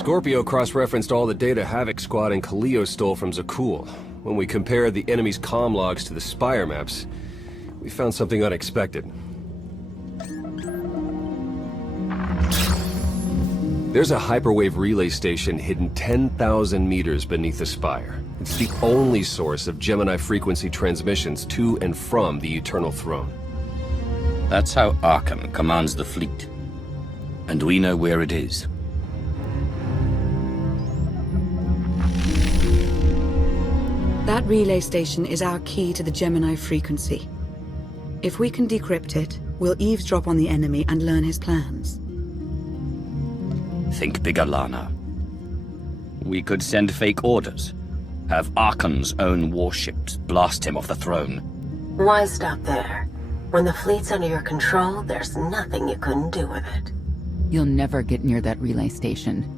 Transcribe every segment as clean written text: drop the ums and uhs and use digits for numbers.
Scorpio cross-referenced all the data Havoc Squad and Kaleo stole from Zakul. When we compared the enemy's comm logs to the Spire maps, we found something unexpected. There's a hyperwave relay station hidden 10,000 meters beneath the Spire. It's the only source of Gemini frequency transmissions to and from the Eternal Throne. That's how Archon commands the fleet. And we know where it is. That relay station is our key to the Gemini frequency. If we can decrypt it, we'll eavesdrop on the enemy and learn his plans. Think bigger, Lana. We could send fake orders. Have Archon's own warships blast him off the throne. Why stop there? When the fleet's under your control, there's nothing you couldn't do with it. You'll never get near that relay station.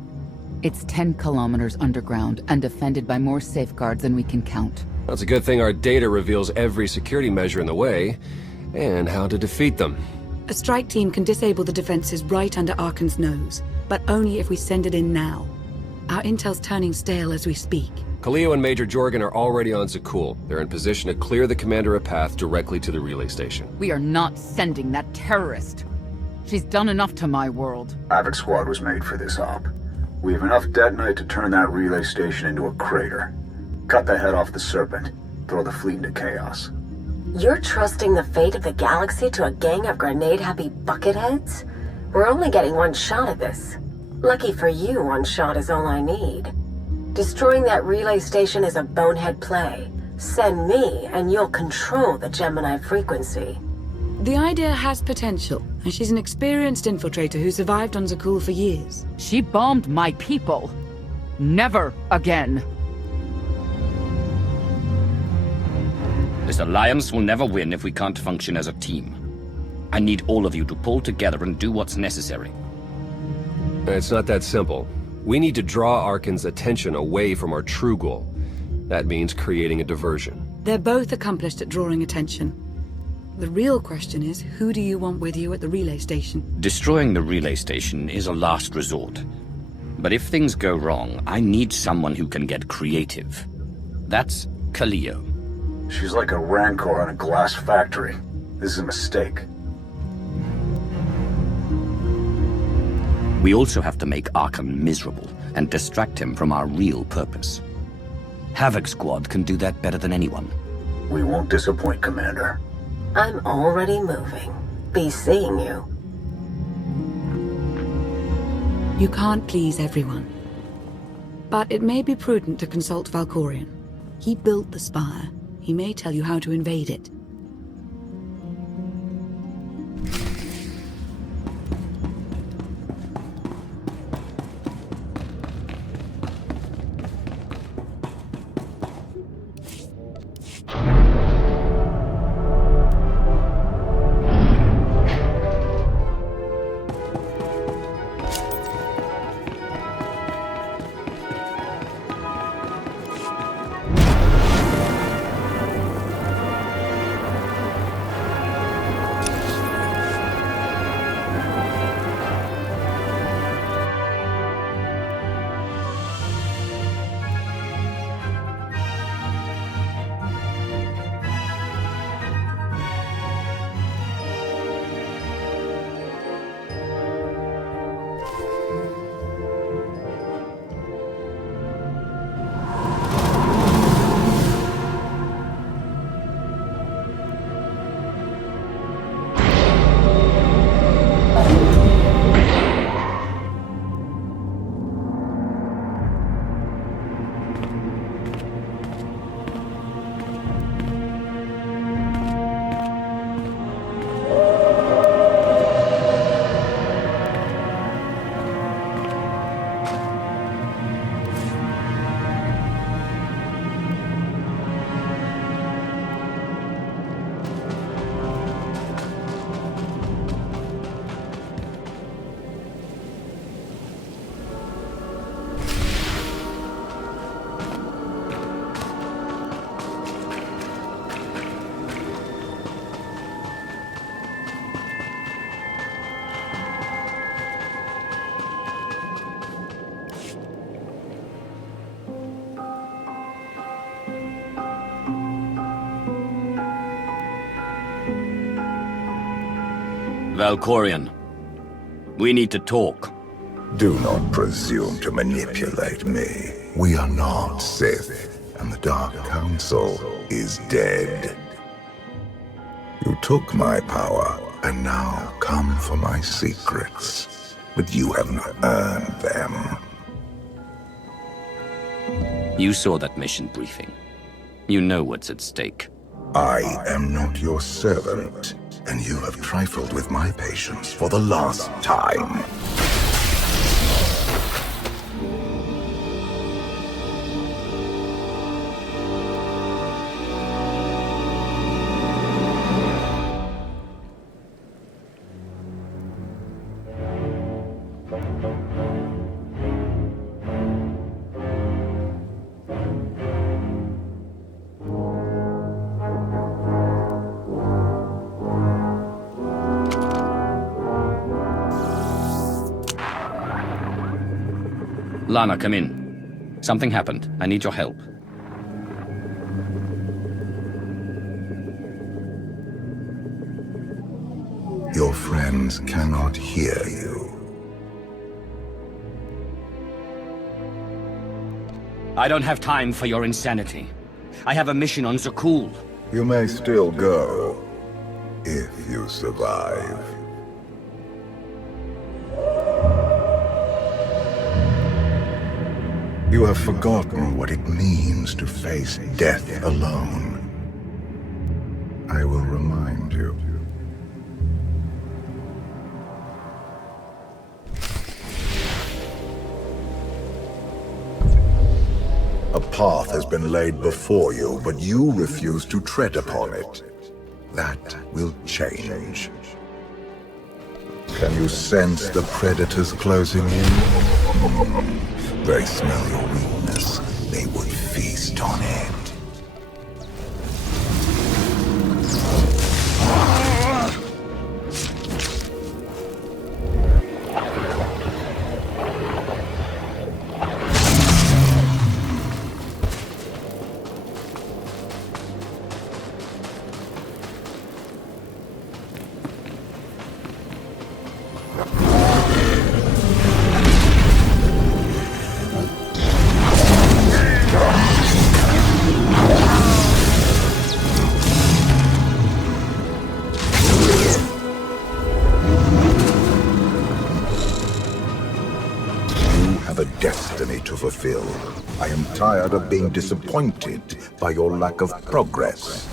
It's 10 kilometers underground and defended by more safeguards than we can count. Well, it's a good thing our data reveals every security measure in the way, and how to defeat them. A strike team can disable the defenses right under Archon's nose, but only if we send it in now. Our intel's turning stale as we speak. Kaleo and Major Jorgen are already on Zakul. They're in position to clear the commander a path directly to the relay station. We are not sending that terrorist. She's done enough to my world. Havoc Squad was made for this op. We have enough detonite to turn that relay station into a crater. Cut the head off the Serpent. Throw the fleet into chaos. You're trusting the fate of the galaxy to a gang of grenade-happy bucketheads? We're only getting one shot at this. Lucky for you, one shot is all I need. Destroying that relay station is a bonehead play. Send me, and you'll control the Gemini frequency. The idea has potential, and she's an experienced infiltrator who survived on Zakul for years. She bombed my people. Never again. This alliance will never win if we can't function as a team. I need all of you to pull together and do what's necessary. It's not that simple. We need to draw Archon's attention away from our true goal. That means creating a diversion. They're both accomplished at drawing attention. The real question is, who do you want with you at the relay station? Destroying the relay station is a last resort. But if things go wrong, I need someone who can get creative. That's Kaleo. She's like a rancor on a glass factory. This is a mistake. We also have to make Archon miserable and distract him from our real purpose. Havoc Squad can do that better than anyone. We won't disappoint, Commander. I'm already moving. Be seeing you. You can't please everyone. But it may be prudent to consult Valkorion. He built the Spire. He may tell you how to invade it. Valkorion, we need to talk. Do not presume to manipulate me. We are not Sith, and the Dark Council is dead. You took my power, and now come for my secrets. But you have not earned them. You saw that mission briefing. You know what's at stake. I am not your servant, and you have trifled with my patience for the last time. Lana, come in. Something happened. I need your help. Your friends cannot hear you. I don't have time for your insanity. I have a mission on Zakul. You may still go, if you survive. You have forgotten what it means to face death alone. I will remind you. A path has been laid before you, but you refuse to tread upon it. That will change. Can you sense the predators closing in? They smell your weakness. They would feast on it. To fulfill. I am tired of being disappointed by your lack of progress.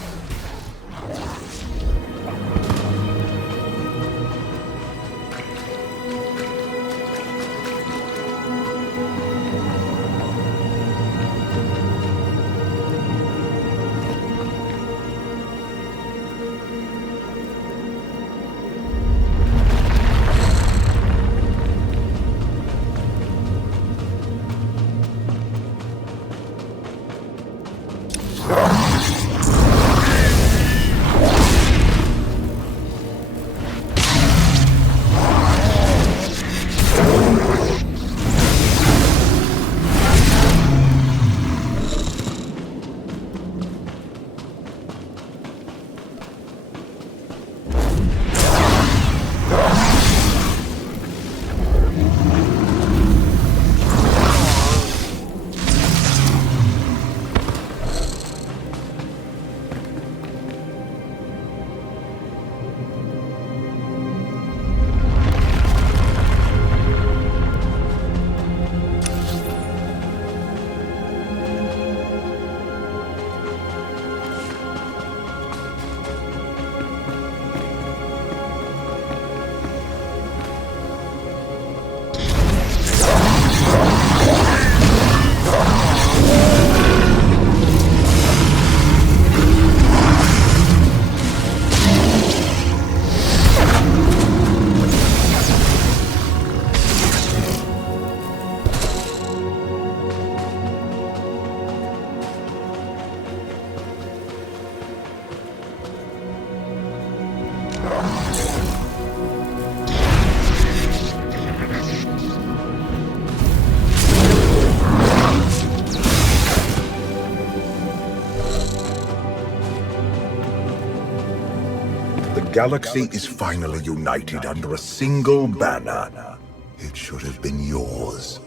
galaxy is finally united under a single banner. It should have been yours.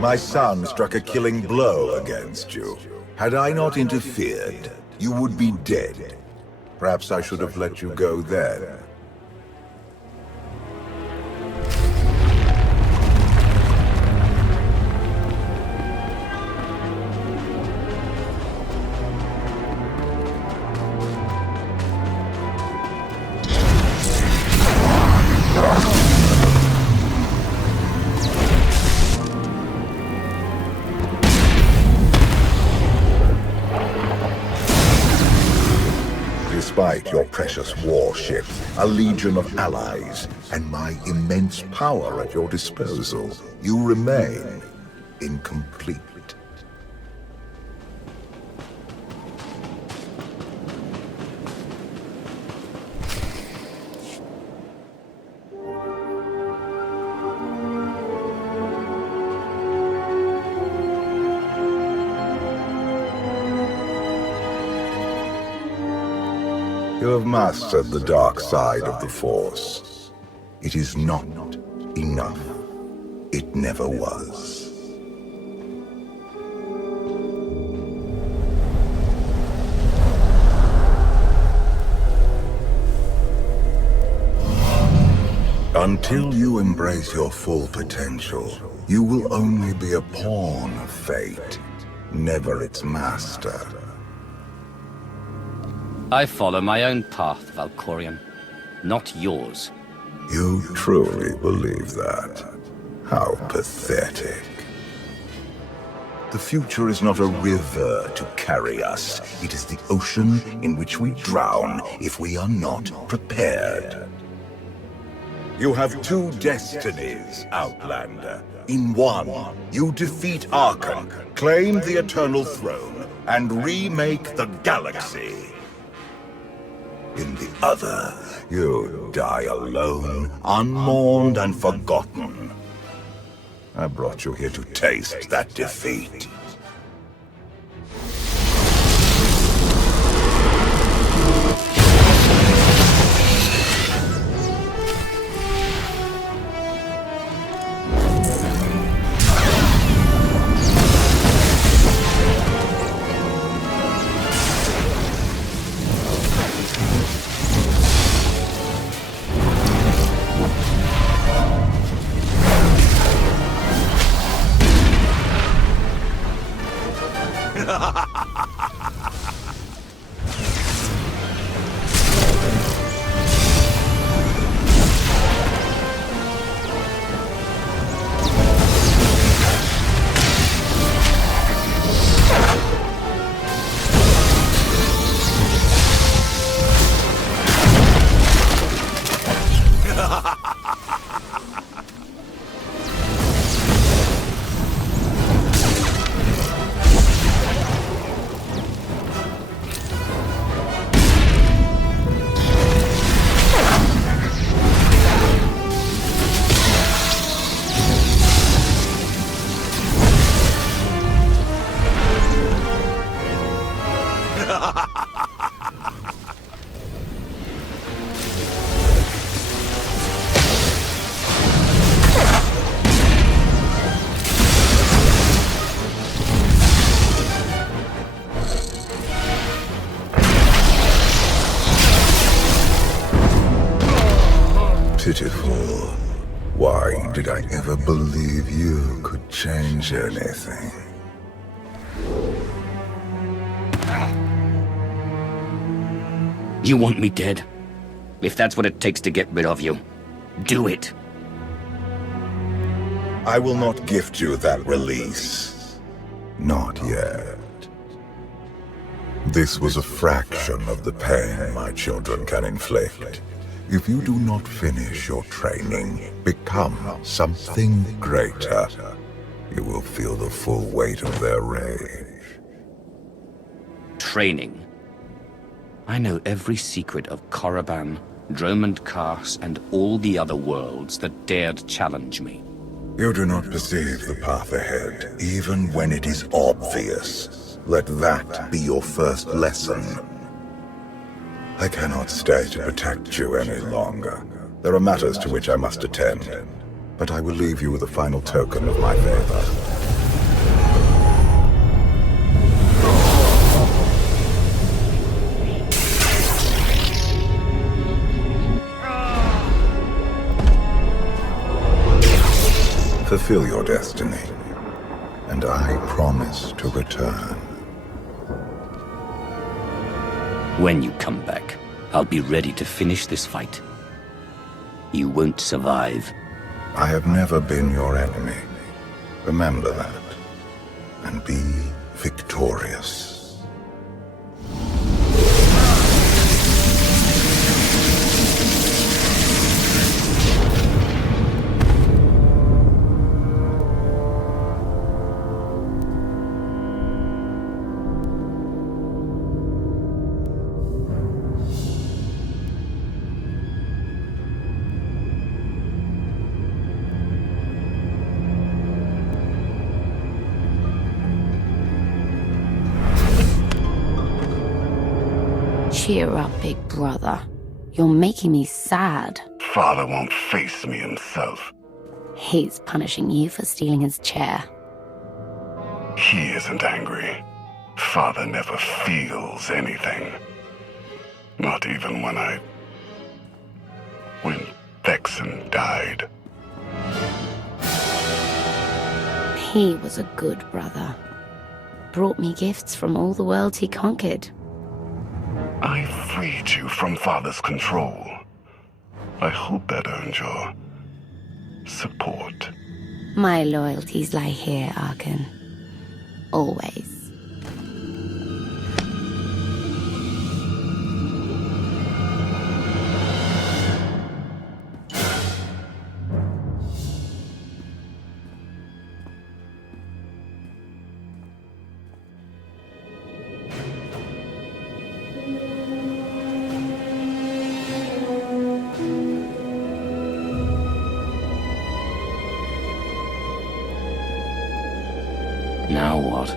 My son struck a killing blow against you. Had I not interfered, you would be dead. Perhaps I should have let you go then. Despite your precious warship, a legion of allies, and my immense power at your disposal, you remain incomplete. You have mastered the dark side of the Force. It is not enough. It never was. Until you embrace your full potential, you will only be a pawn of fate, never its master. I follow my own path, Valkorion, not yours. You truly believe that? How pathetic. The future is not a river to carry us. It is the ocean in which we drown if we are not prepared. You have two destinies, Outlander. In one, you defeat Arkham, claim the Eternal Throne, and remake the galaxy. In the other, you die alone, unmourned and forgotten. I brought you here to taste that defeat. Pitiful. Why did I ever believe you could change anything? You want me dead? If that's what it takes to get rid of you, do it. I will not gift you that release. Not yet. This was a fraction of the pain my children can inflict. If you do not finish your training, become something greater, you will feel the full weight of their rage. Training. I know every secret of Korriban, Dromund Kaas, and all the other worlds that dared challenge me. You do not perceive the path ahead, even when it is obvious. Let that be your first lesson. I cannot stay to protect you any longer. There are matters to which I must attend, but I will leave you with a final token of my favor. Fulfill your destiny, and I promise to return. When you come back, I'll be ready to finish this fight. You won't survive. I have never been your enemy. Remember that, and be victorious. Cheer up, big brother. You're making me sad. Father won't face me himself. He's punishing you for stealing his chair. He isn't angry. Father never feels anything. Not even when Vexen died. He was a good brother. Brought me gifts from all the worlds he conquered. I freed you from Father's control. I hope that earned your support. My loyalties lie here, Arkan. Always. Now what?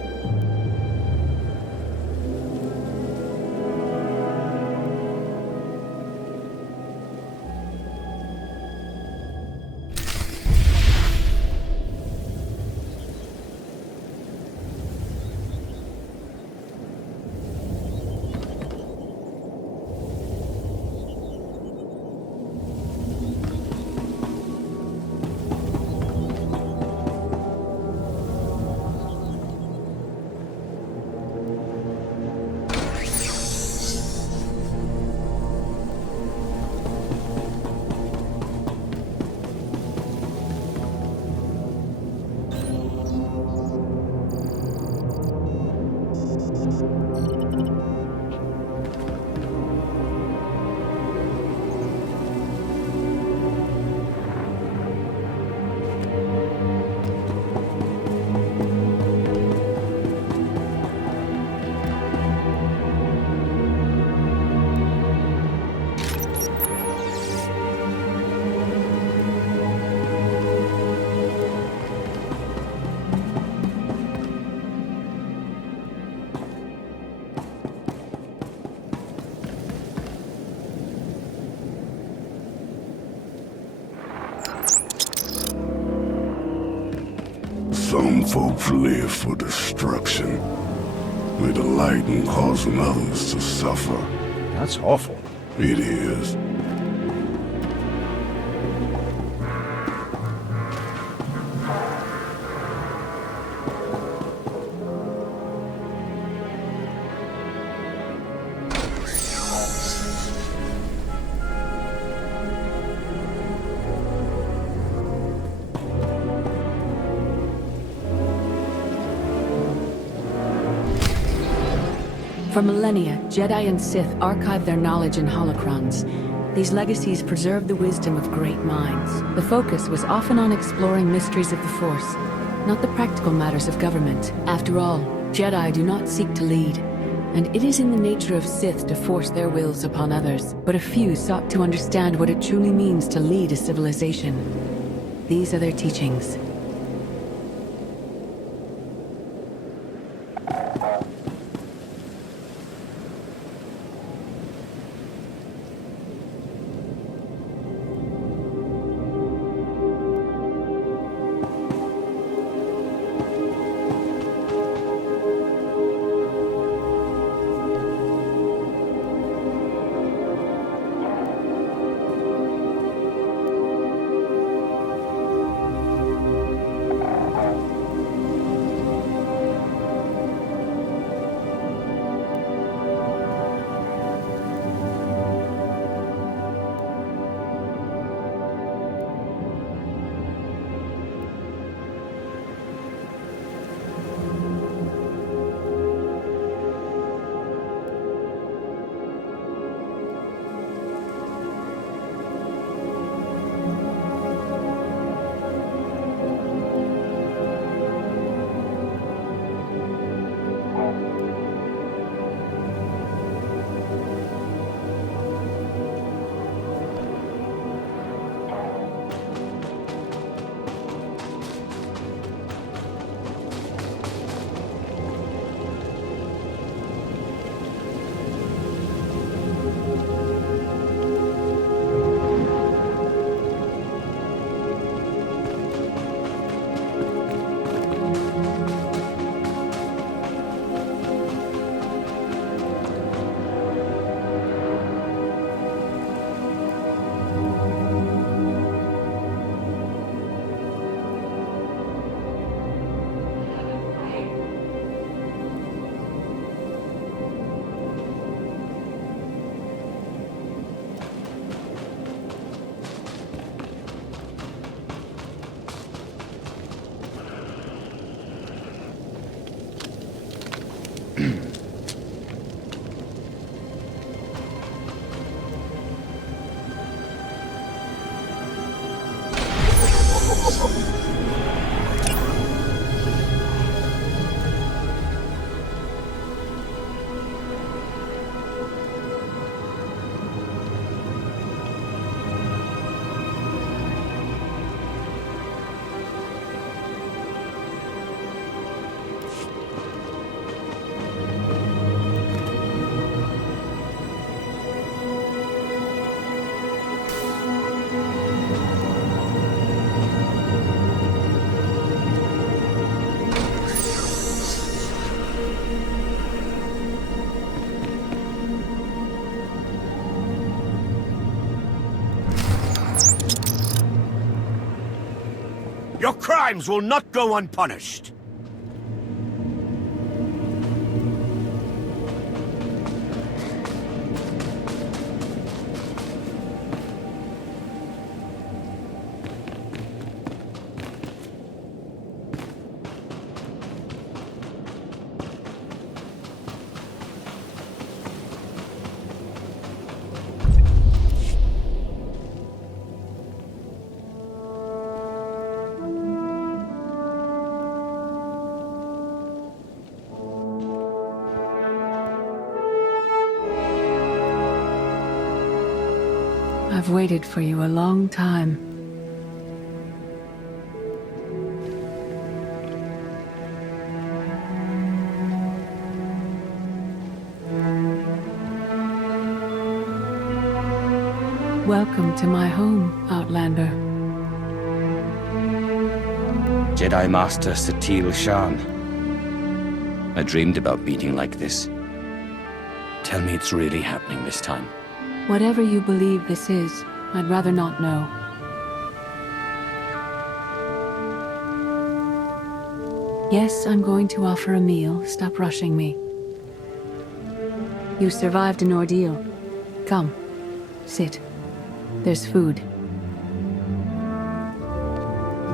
Some folks live for destruction. They delight in causing others to suffer. That's awful. It is. For millennia, Jedi and Sith archived their knowledge in holocrons. These legacies preserved the wisdom of great minds. The focus was often on exploring mysteries of the Force, not the practical matters of government. After all, Jedi do not seek to lead, and it is in the nature of Sith to force their wills upon others. But a few sought to understand what it truly means to lead a civilization. These are their teachings. Your crimes will not go unpunished. I've waited for you a long time. Welcome to my home, Outlander. Jedi Master Satil Shan. I dreamed about meeting like this. Tell me it's really happening this time. Whatever you believe this is, I'd rather not know. Yes, I'm going to offer a meal. Stop rushing me. You survived an ordeal. Come, sit. There's food.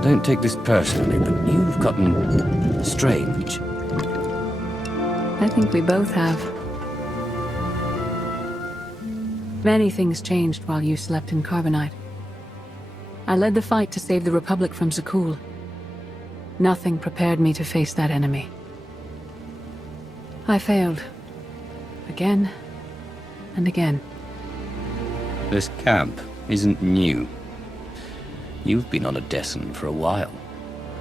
Don't take this personally, but you've gotten strange. I think we both have. Many things changed while you slept in Carbonite. I led the fight to save the Republic from Zakul. Nothing prepared me to face that enemy. I failed. Again and again. This camp isn't new. You've been on a descent for a while.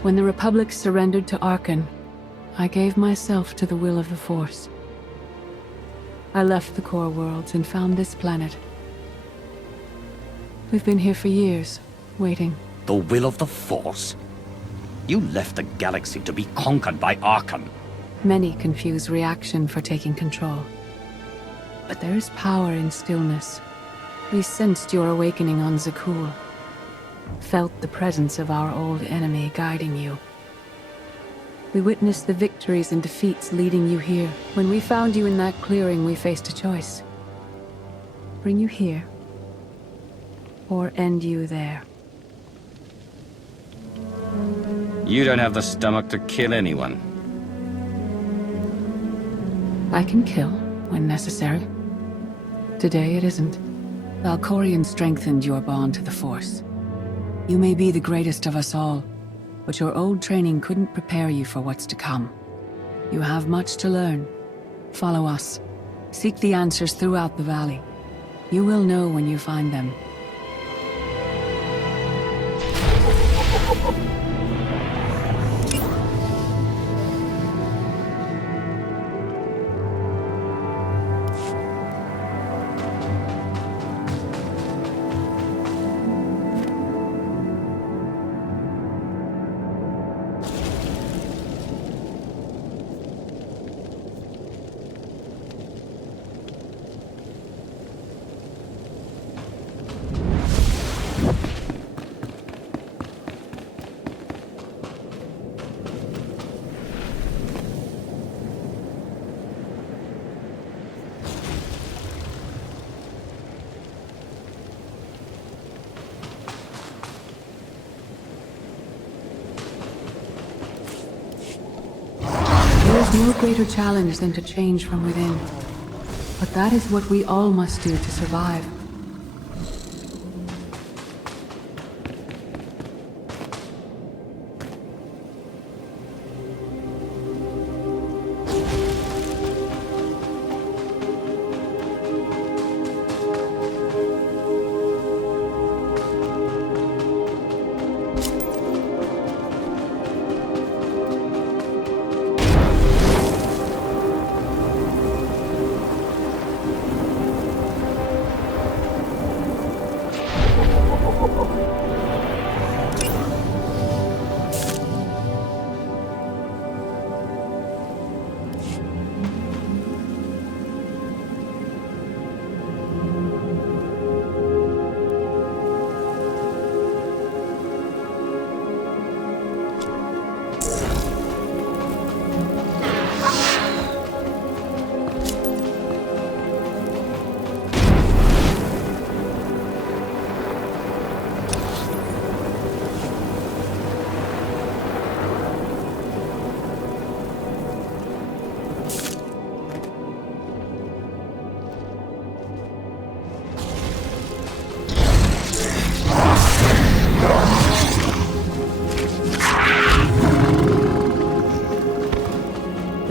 When the Republic surrendered to Arkan, I gave myself to the will of the Force. I left the core worlds and found this planet. We've been here for years, waiting. The will of the Force? You left the galaxy to be conquered by Arkan. Many confuse reaction for taking control. But there is power in stillness. We sensed your awakening on Zakul. Felt the presence of our old enemy guiding you. We witnessed the victories and defeats leading you here. When we found you in that clearing, we faced a choice. Bring you here, or end you there. You don't have the stomach to kill anyone. I can kill, when necessary. Today it isn't. Valkorion strengthened your bond to the Force. You may be the greatest of us all, but your old training couldn't prepare you for what's to come. You have much to learn. Follow us. Seek the answers throughout the valley. You will know when you find them. No greater challenge than to change from within. But that is what we all must do to survive.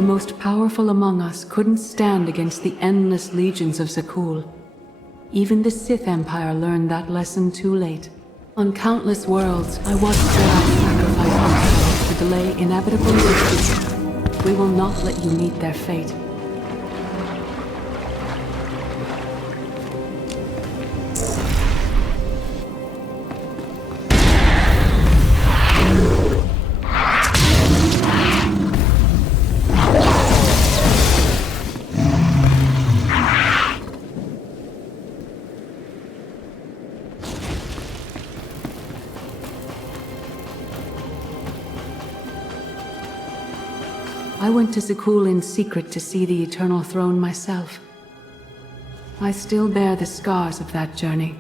The most powerful among us couldn't stand against the endless legions of Zakul. Even the Sith Empire learned that lesson too late. On countless worlds, I watched Jedi sacrifice themselves to delay inevitable victory. We will not let you meet their fate. I went to Zakul in secret to see the Eternal Throne myself. I still bear the scars of that journey.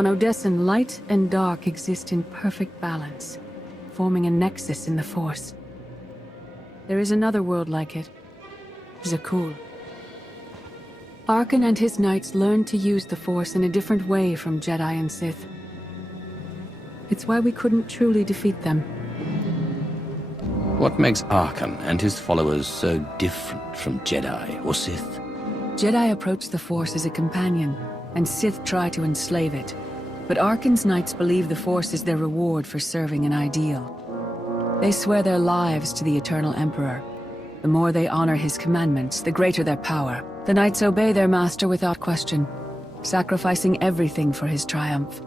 On Odessen, light and dark exist in perfect balance, forming a nexus in the Force. There is another world like it, Zakul. Arkan and his knights learned to use the Force in a different way from Jedi and Sith. It's why we couldn't truly defeat them. What makes Arkan and his followers so different from Jedi or Sith? Jedi approach the Force as a companion, and Sith try to enslave it. But Arkan's knights believe the Force is their reward for serving an ideal. They swear their lives to the Eternal Emperor. The more they honor his commandments, the greater their power. The knights obey their master without question, sacrificing everything for his triumph.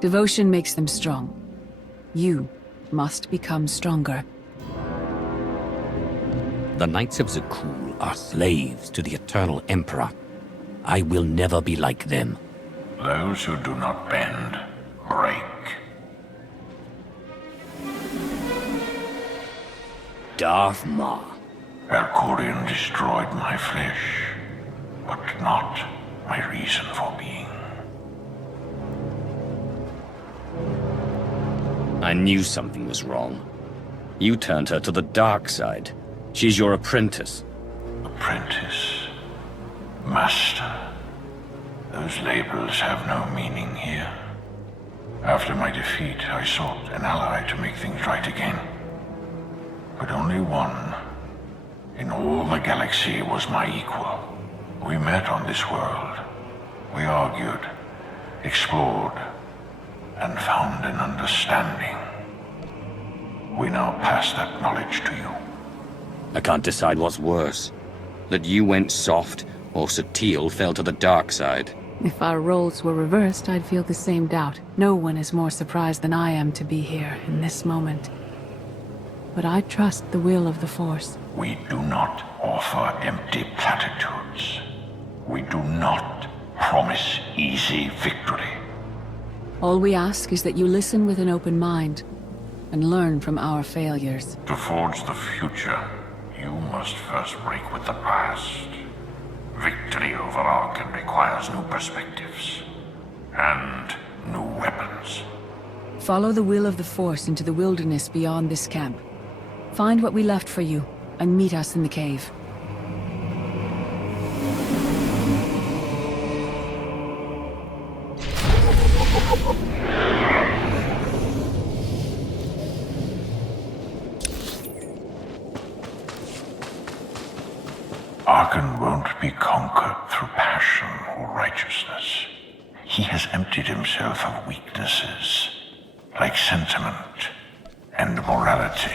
Devotion makes them strong. You must become stronger. The Knights of Zakul are slaves to the Eternal Emperor. I will never be like them. Those who do not bend, break. Darth Maul. Valkorion destroyed my flesh, but not my reason for being. I knew something was wrong. You turned her to the dark side. She's your apprentice. Apprentice. Master. Those labels have no meaning here. After my defeat, I sought an ally to make things right again. But only one in all the galaxy was my equal. We met on this world. We argued, explored, and found an understanding. We now pass that knowledge to you. I can't decide what's worse. That you went soft, or Satil fell to the dark side. If our roles were reversed, I'd feel the same doubt. No one is more surprised than I am to be here in this moment. But I trust the will of the Force. We do not offer empty platitudes. We do not promise easy victory. All we ask is that you listen with an open mind and learn from our failures. To forge the future, you must first break with the past. Victory over Arkan requires new perspectives and new weapons. Follow the will of the Force into the wilderness beyond this camp. Find what we left for you, and meet us in the cave. Arkan won't be conquered through passion or righteousness. He has emptied himself of weaknesses, like sentiment and morality.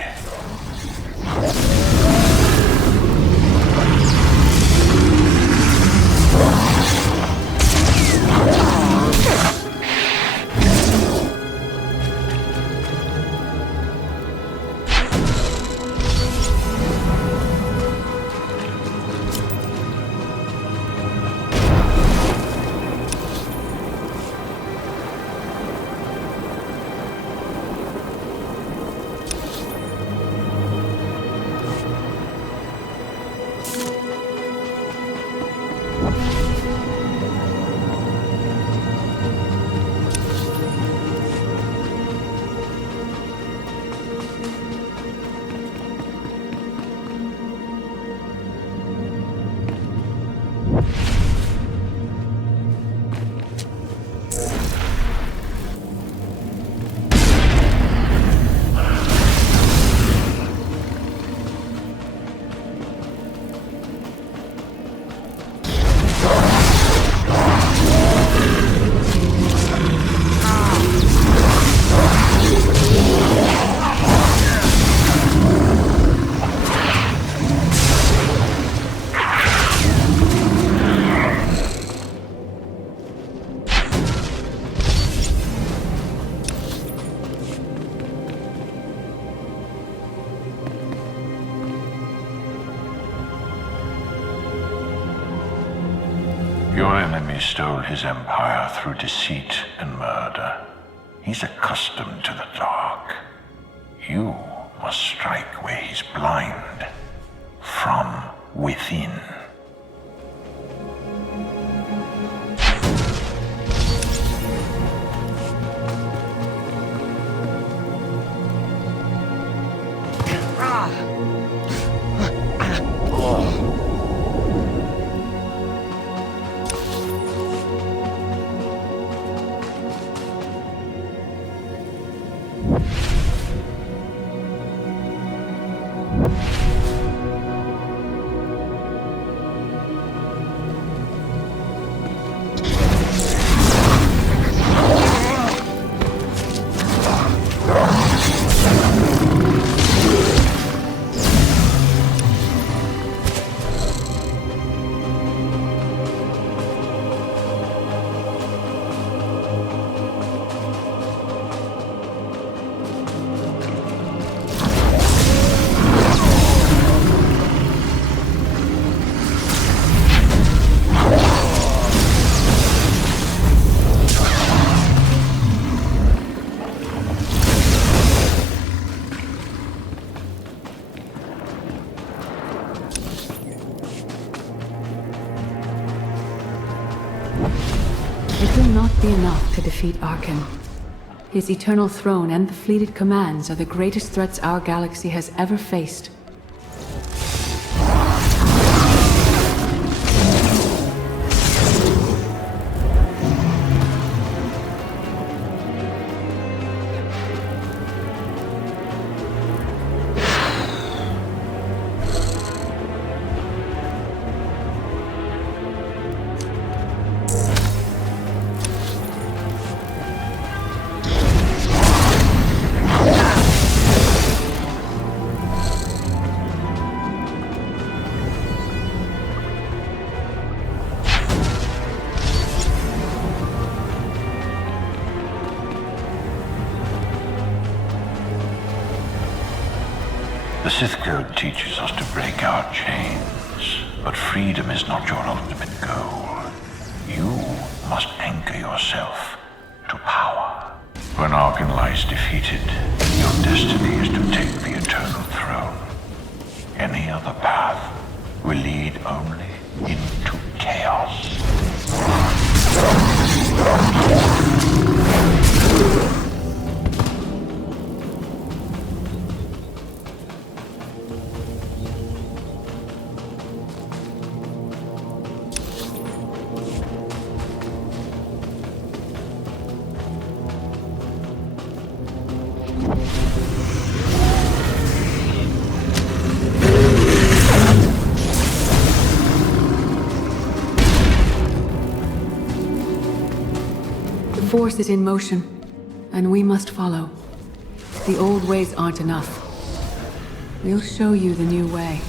Your enemy stole his empire through deceit and murder. He's accustomed to the dark. You must strike where he's blind, from within. It will not be enough to defeat Arkan. His eternal throne and the fleeted commands are the greatest threats our galaxy has ever faced. The Sith Code teaches us to break our chains, but freedom is not your ultimate goal. You must anchor yourself to power. When Arkan lies defeated, your destiny is to take the eternal throne. Any other path will lead only into chaos. The Force is in motion, and we must follow. The old ways aren't enough. We'll show you the new way.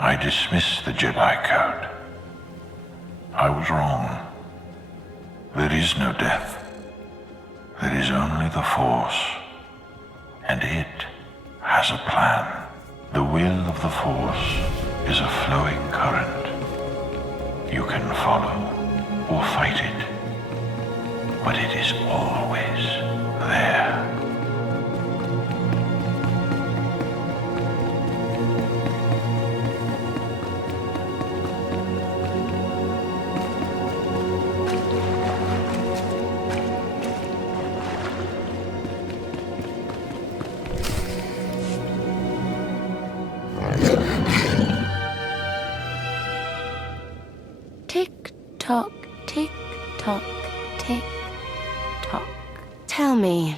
I dismiss the Jedi Code. I was wrong. There is no death. only the Force. And it has a plan. The will of the Force is a flowing current. You can follow or fight it, but it is always there. Tick-tock, tick-tock, tick-tock. Tell me,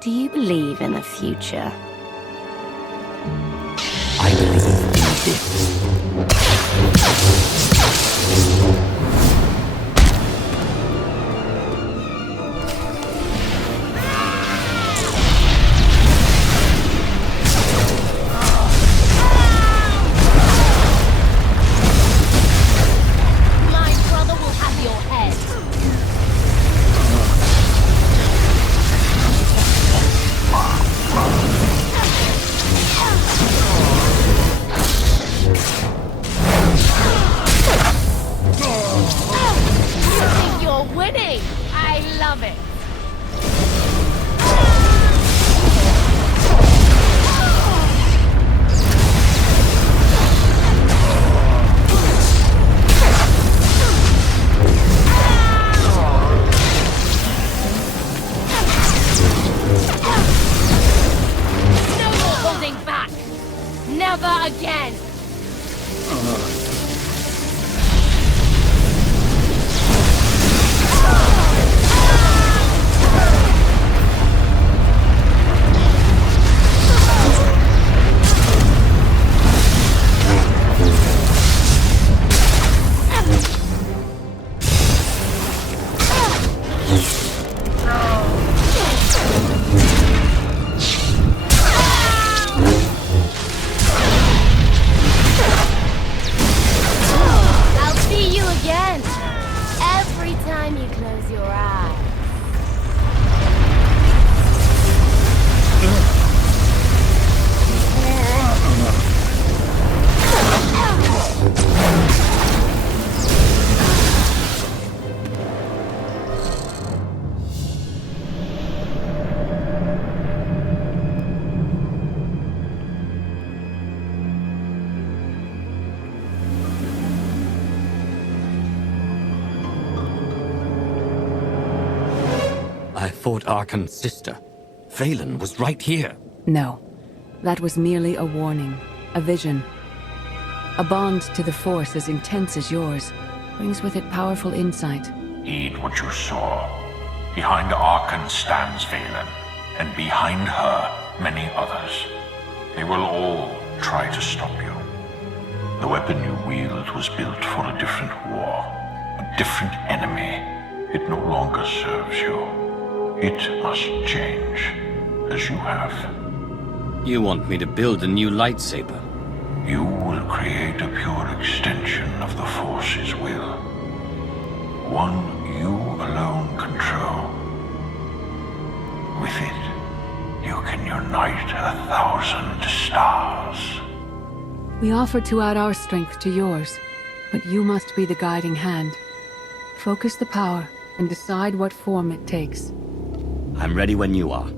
do you believe in the future? I believe in this. I thought Archon's sister, Phelan, was right here. No. That was merely a warning. A vision. A bond to the Force as intense as yours brings with it powerful insight. Heed what you saw. Behind Archon stands Phelan, and behind her, many others. They will all try to stop you. The weapon you wield was built for a different war, a different enemy. It no longer serves you. It must change, as you have. You want me to build a new lightsaber? You will create a pure extension of the Force's will. One you alone control. With it, you can unite 1,000 stars. We offer to add our strength to yours, but you must be the guiding hand. Focus the power and decide what form it takes. I'm ready when you are.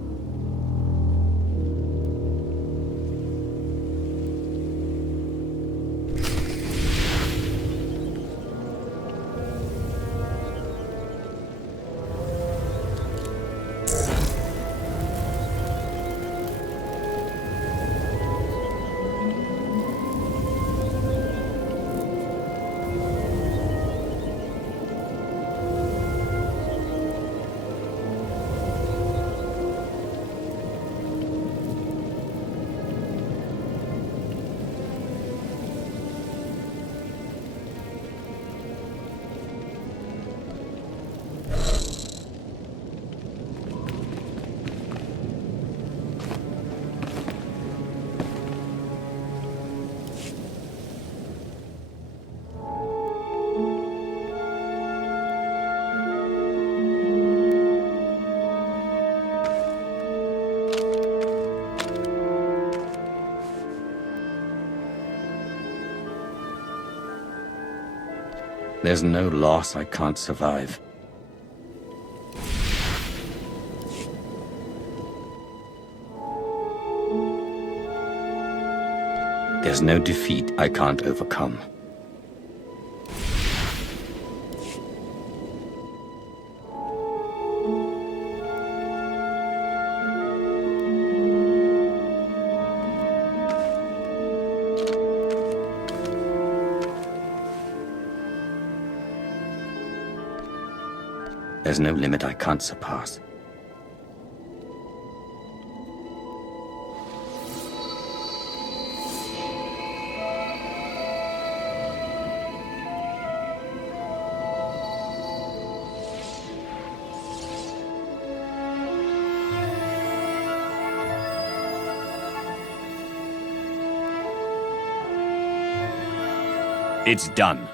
There's no loss I can't survive. There's no defeat I can't overcome. There's no limit I can't surpass. It's done.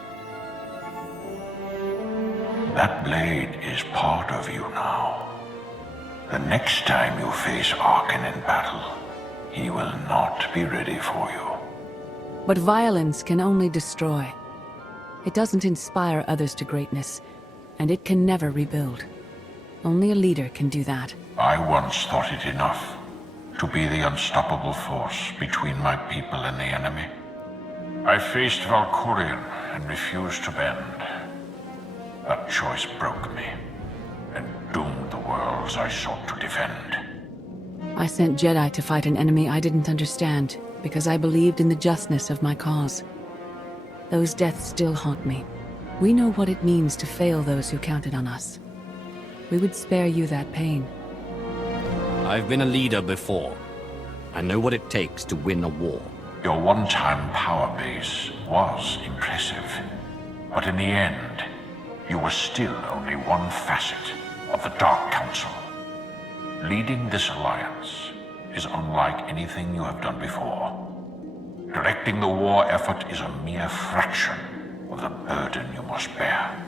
That blade is part of you now. The next time you face Arkan in battle, he will not be ready for you. But violence can only destroy. It doesn't inspire others to greatness, and it can never rebuild. Only a leader can do that. I once thought it enough to be the unstoppable force between my people and the enemy. I faced Valkyrian and refused to bend. That choice broke me and doomed the worlds I sought to defend. I sent Jedi to fight an enemy I didn't understand, because I believed in the justness of my cause. Those deaths still haunt me. We know what it means to fail those who counted on us. We would spare you that pain. I've been a leader before. I know what it takes to win a war. Your one-time power base was impressive, but in the end, you were still only one facet of the Dark Council. Leading this alliance is unlike anything you have done before. Directing the war effort is a mere fraction of the burden you must bear.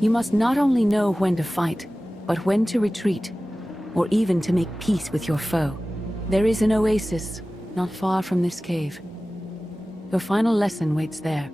You must not only know when to fight, but when to retreat, or even to make peace with your foe. There is an oasis not far from this cave. Your final lesson waits there.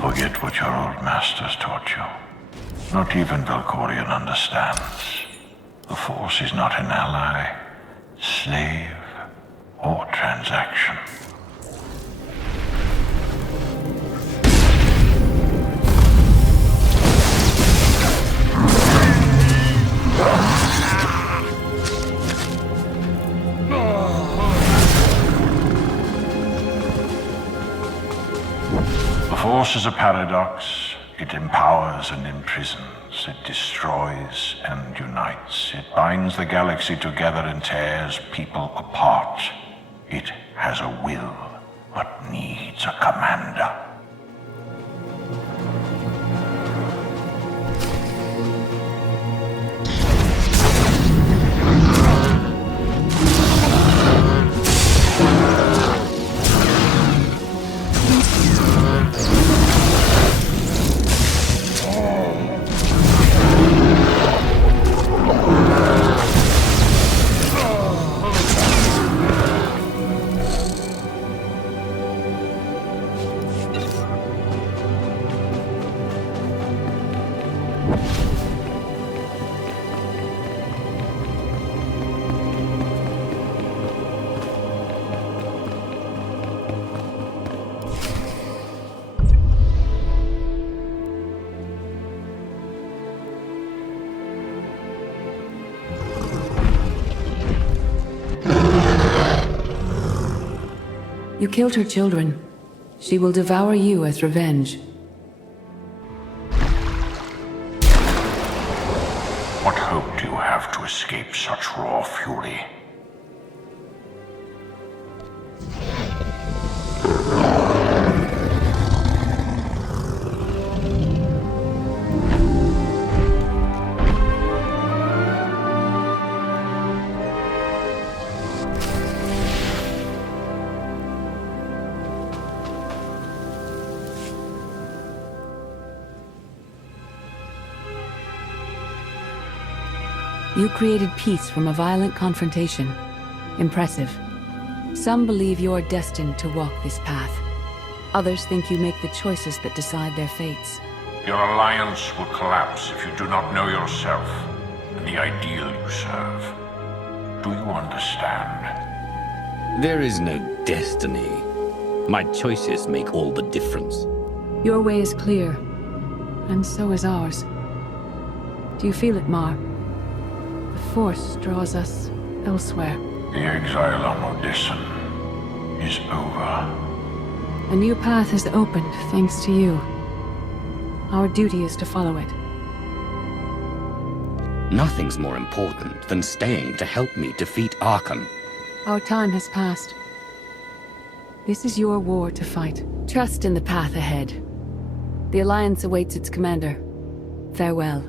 Forget what your old masters taught you. Not even Valkyrian understands. The Force is not an ally, slave, or transaction. The Force is a paradox. It empowers and imprisons. It destroys and unites. It binds the galaxy together and tears people apart. It has a will, but needs a commander. You killed her children. She will devour you as revenge. What hope do you have to escape such raw fury? You created peace from a violent confrontation. Impressive. Some believe you're destined to walk this path. Others think you make the choices that decide their fates. Your alliance will collapse if you do not know yourself and the ideal you serve. Do you understand? There is no destiny. My choices make all the difference. Your way is clear, and so is ours. Do you feel it, Mar? The Force draws us elsewhere. The exile on Odysseum is over. A new path has opened thanks to you. Our duty is to follow it. Nothing's more important than staying to help me defeat Arkham. Our time has passed. This is your war to fight. Trust in the path ahead. The Alliance awaits its commander. Farewell.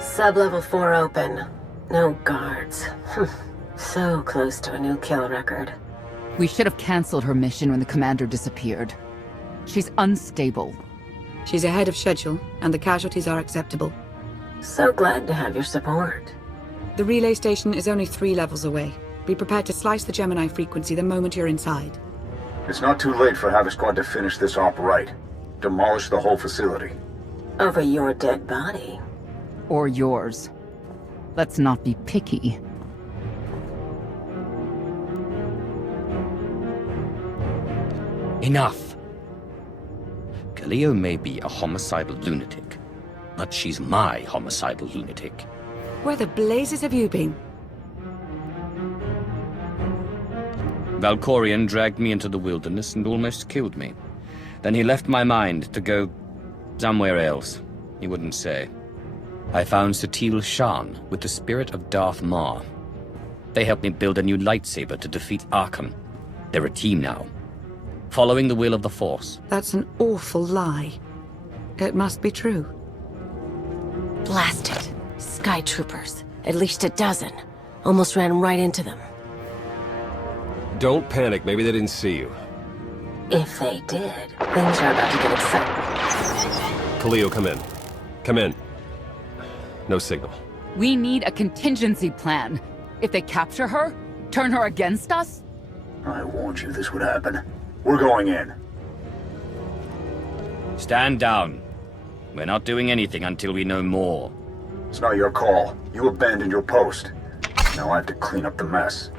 Sub-level 4 open. No guards. So close to a new kill record. We should have cancelled her mission when the commander disappeared. She's unstable. She's ahead of schedule, and the casualties are acceptable. So glad to have your support. The relay station is only 3 levels away. Be prepared to slice the Gemini frequency the moment you're inside. It's not too late for Havoc Squad to finish this op right. Demolish the whole facility. Over your dead body. Or yours. Let's not be picky. Enough! Kaleo may be a homicidal lunatic, but she's my homicidal lunatic. Where the blazes have you been? Valkorion dragged me into the wilderness and almost killed me. Then he left my mind to go somewhere else. He wouldn't say. I found SWTOR Shan with the spirit of Darth Maul. They helped me build a new lightsaber to defeat Arkham. They're a team now, following the will of the Force. That's an awful lie. It must be true. Blast it. Sky troopers. At least a dozen. Almost ran right into them. Don't panic, maybe they didn't see you. If they did, things are about to get exciting. Khalil, come in. Come in. No signal. We need a contingency plan. If they capture her, turn her against us? I warned you this would happen. We're going in. Stand down. We're not doing anything until we know more. It's not your call. You abandoned your post. Now I have to clean up the mess.